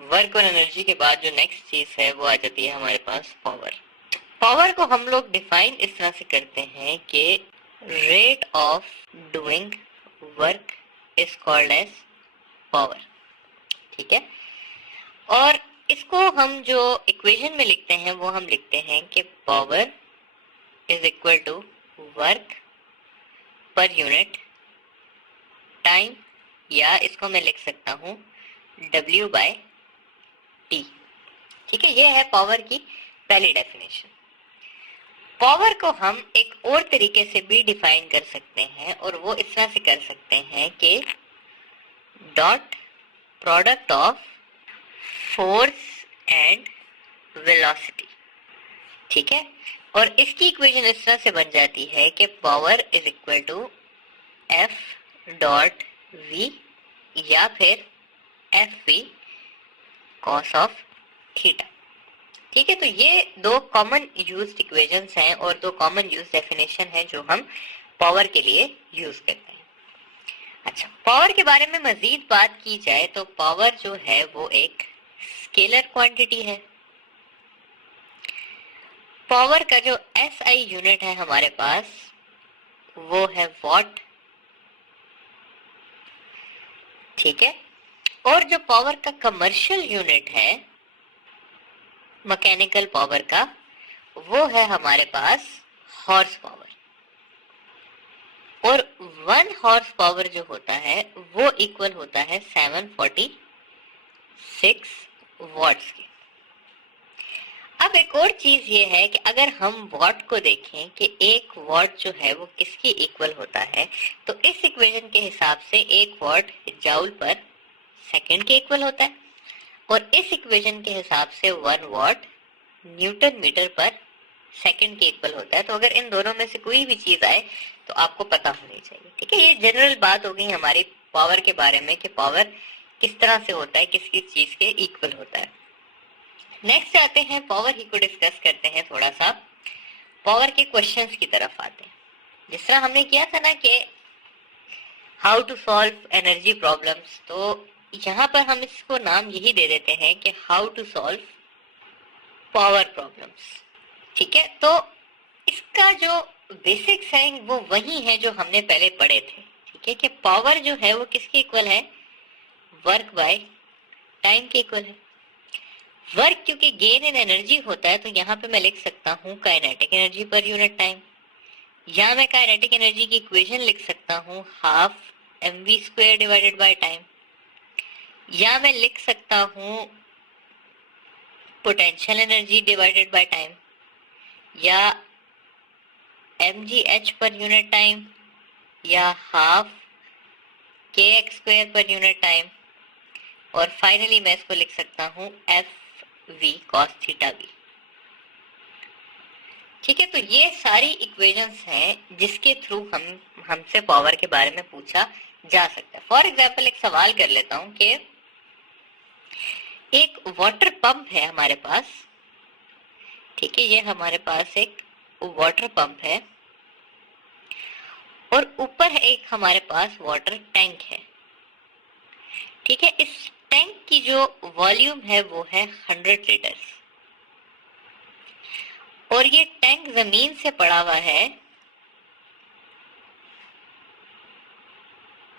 Work और energy के बाद जो नेक्स्ट चीज है वो आ जाती है हमारे पास पावर। पावर को हम लोग डिफाइन इस तरह से करते हैं कि rate of doing work is called as power. ठीक है, और इसको हम जो इक्वेशन में लिखते हैं वो हम लिखते हैं कि power is equal to work per unit time, या इसको मैं लिख सकता हूं W बाय टी। ठीक है, ये है पावर की पहली डेफिनेशन। पावर को हम एक और तरीके से भी डिफाइन कर सकते हैं, और वो इस तरह से कर सकते हैं कि dot product of force and velocity. ठीक है, और इसकी इक्वेशन इस तरह से बन जाती है कि power is equal to F dot V या फिर F V cos of theta. ठीक है, तो ये दो कॉमन यूज इक्वेशंस हैं और दो कॉमन यूज डेफिनेशन है जो हम पावर के लिए यूज करते हैं। अच्छा, पावर के बारे में मजीद बात की जाए तो पावर जो है वो एक स्केलर क्वांटिटी है। पावर का जो SI यूनिट है हमारे पास वो है वॉट। ठीक है, और जो पावर का कमर्शियल यूनिट है मैकेनिकल पावर का वो है हमारे पास हॉर्स पावर। और 1 हॉर्स पावर जो होता है वो इक्वल होता है 746 वॉट्स के। अब एक और चीज ये है कि अगर हम वॉट को देखें कि एक वॉट जो है वो किसके इक्वल होता है, तो इस इक्वेशन के हिसाब से एक वॉट जाउल पर सेकंड के इक्वल होता है, और इस इक्वेशन के हिसाब से 1 वॉट न्यूटन मीटर पर सेकंड के इक्वल होता है। तो अगर इन दोनों में से कोई भी चीज आए तो आपको पता होनी चाहिए। ठीक है, ये जनरल बात हो गई हमारी पावर के बारे में कि पावर किस तरह से होता है, किस किस चीज के इक्वल होता है। नेक्स्ट आते हैं, पावर ही को डिस्कस करते हैं थोड़ा सा, पावर के क्वेश्चंस की तरफ आते हैं। जिस तरह हमने किया था ना कि how to solve energy problems, तो यहाँ पर हम इसको नाम यही दे देते हैं कि how to solve power problems. ठीक है, तो इसका जो बेसिक्स है वो वही है जो हमने पहले पढ़े थे। ठीक है, कि पावर जो है वो किसके इक्वल है, वर्क बाय टाइम के इक्वल है। वर्क क्योंकि गेन इन एनर्जी होता है तो यहाँ पे मैं लिख सकता हूँ काइनेटिक एनर्जी पर यूनिट टाइम, या मैं काइनेटिक एनर्जी की इक्वेशन लिख सकता हूँ half mv² divided by time, या मैं लिख सकता हूँ potential energy divided by time, या mgh पर यूनिट टाइम, या हाफ kx² पर यूनिट टाइम, और फाइनली मैं इसको लिख सकता हूँ fv cos थीटा v। ठीक है, तो ये सारी इक्वेशंस हैं जिसके थ्रू हमसे पावर के बारे में पूछा जा सकता है। फॉर एग्जाम्पल एक सवाल कर लेता हूं कि एक वाटर पंप है हमारे पास। ठीक है, ये हमारे पास एक वाटर पंप है और ऊपर एक हमारे पास वाटर टैंक है। ठीक है, इस टैंक की जो वॉल्यूम है वो है 100 लीटर्स, और ये टैंक जमीन से पड़ा हुआ है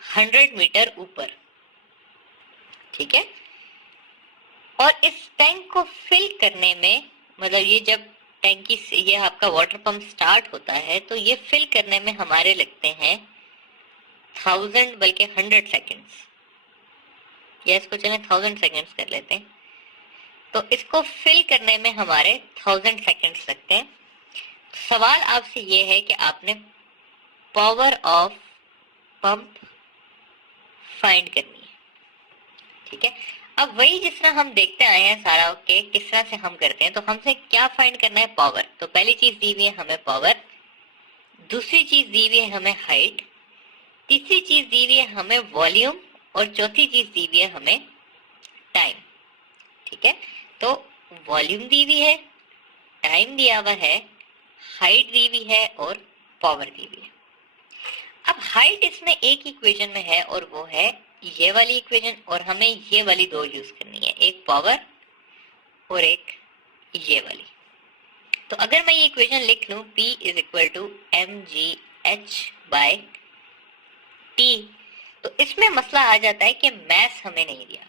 100 मीटर ऊपर। ठीक है, और इस टैंक को फिल करने में, मतलब ये जब टैंकी से ये आपका वाटर पंप स्टार्ट होता है तो ये फिल करने में हमारे लगते हैं 1000 बल्कि 100 सेकेंड्स, या इसको चले 1000 सेकेंड्स कर लेते हैं। तो इसको फिल करने में हमारे 1000 सेकेंड्स लगते हैं। सवाल आपसे ये है कि आपने पावर ऑफ पंप फाइंड करनी है। ठीक है, अब वही जिस तरह हम देखते आए हैं सारा के किस तरह से हम करते हैं, तो हमसे क्या फाइंड करना है, पावर। तो पहली चीज दी हुई है हमें पावर, दूसरी चीज दी हुई है हमें हाइट, तीसरी चीज दी हुई है हमें वॉल्यूम, और चौथी चीज दी हुई है हमें टाइम। ठीक है, तो वॉल्यूम दी हुई है, टाइम दिया हुआ है, हाइट दी हुई है और पावर दी हुई है। अब हाइट इसमें एक इक्वेशन में है और वो है ये वाली इक्वेशन और हमें ये वाली दो यूज करनी है, एक पावर और एक ये वाली। तो अगर मैं ये इक्वेशन लिख लूं P is equal to mgh/t, तो इसमें मसला आ जाता है कि मैस हमें नहीं दिया,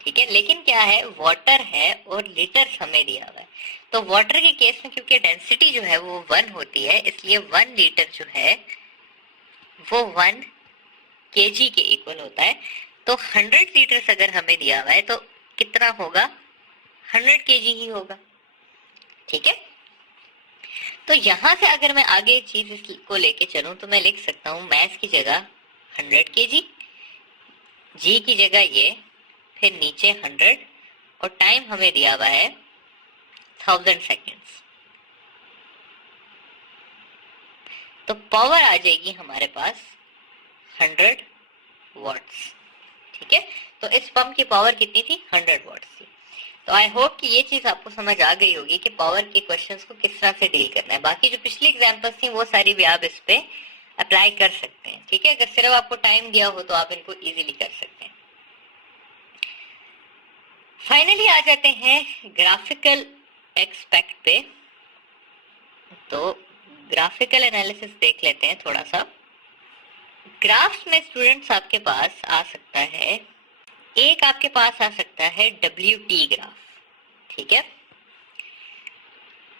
ठीक है, लेकिन क्या है, वाटर है और लीटर हमें दिया हुआ है। तो वाटर के केस में क्योंकि डेंसिटी जो है वो 1 होती है, इसलिए 1 लीटर जो है वो 1 kg के इक्वल होता है। तो 100 लीटर अगर हमें दिया हुआ है तो कितना होगा, 100 kg ही होगा, ठीक है। तो यहां से अगर मैं आगे चीज को लेके चलूं तो मैं लिख सकता हूं मैस की जगह 100 kg, जी की जगह ये, फिर नीचे 100 और टाइम हमें दिया हुआ है 1000 सेकेंड्स। तो पावर आ जाएगी हमारे पास 100 वॉट्स, ठीक है। तो इस पंप की पावर कितनी थी, 100 वॉट्स थी। तो आई होप कि ये चीज आपको समझ आ गई होगी कि पावर के क्वेश्चंस को किस तरह से डील करना है। बाकी जो पिछली एग्जांपल्स थी वो सारी भी आप इस पे अप्लाई कर सकते हैं, ठीक है। अगर सिर्फ आपको टाइम दिया हो तो आप इनको इजीली कर सकते हैं। फाइनली आ जाते हैं ग्राफिकल एक्सपेक्ट पे। तो ग्राफिकल एनालिसिस देख लेते हैं थोड़ा सा। ग्राफ्स में स्टूडेंट्स आपके पास आ सकता है, एक आपके पास आ सकता है WT ग्राफ, ठीक है,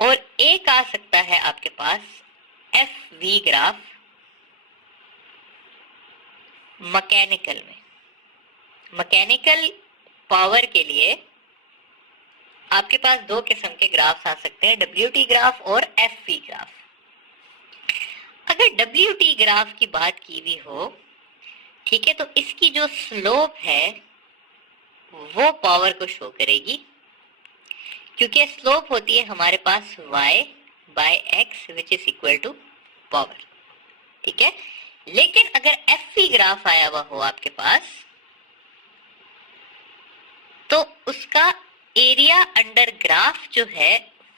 और एक आ सकता है आपके पास FV ग्राफ मैकेनिकल में। मैकेनिकल पावर के लिए आपके पास दो किस्म के ग्राफ्स आ सकते हैं, WT ग्राफ और FV ग्राफ। अगर WT ग्राफ की बात की हुई हो, ठीक है, तो इसकी जो स्लोप है वो पावर को शो करेगी, क्योंकि स्लोप होती है हमारे पास y/x which is equal to power, ठीक है। लेकिन अगर FV ग्राफ आया हुआ हो आपके पास तो उसका एरिया अंडर ग्राफ जो है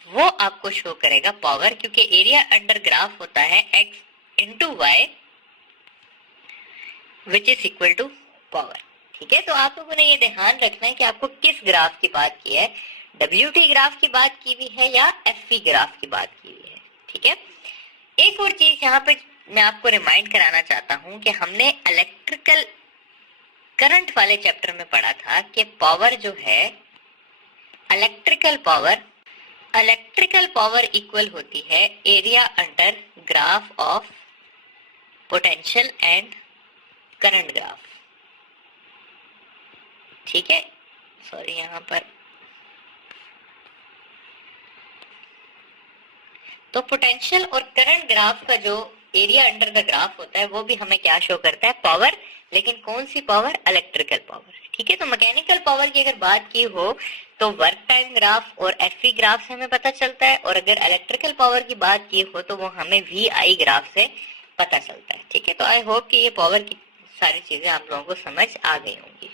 वो आपको शो करेगा पावर, क्योंकि एरिया अंडर ग्राफ होता है x into Y which is equal to power, ठीक है। तो आप लोगों ने ये ध्यान रखना है कि आपको किस ग्राफ की बात की है, WT ग्राफ की बात की हुई है या FV ग्राफ की बात की हुई है, ठीक है। एक और चीज यहाँ पे मैं आपको रिमाइंड कराना चाहता हूं कि हमने इलेक्ट्रिकल करंट वाले चैप्टर में पढ़ा था कि पावर जो है, इलेक्ट्रिकल पावर इक्वल होती है area under graph of potential and current graph, ठीक है। सॉरी, यहां पर तो पोटेंशियल और करंट ग्राफ का जो एरिया अंडर द ग्राफ होता है वो भी हमें क्या शो करता है, पावर। लेकिन कौन सी पावर, इलेक्ट्रिकल पावर, ठीक है। तो मैकेनिकल पावर की अगर बात की हो तो वर्क टाइम ग्राफ और FV ग्राफ से हमें पता चलता है, और अगर इलेक्ट्रिकल पावर की बात की हो तो वो हमें VI ग्राफ से पता चलता है, ठीक है। तो आई होप कि ये पावर की सारी चीजें आप लोगों को समझ आ गई होंगी।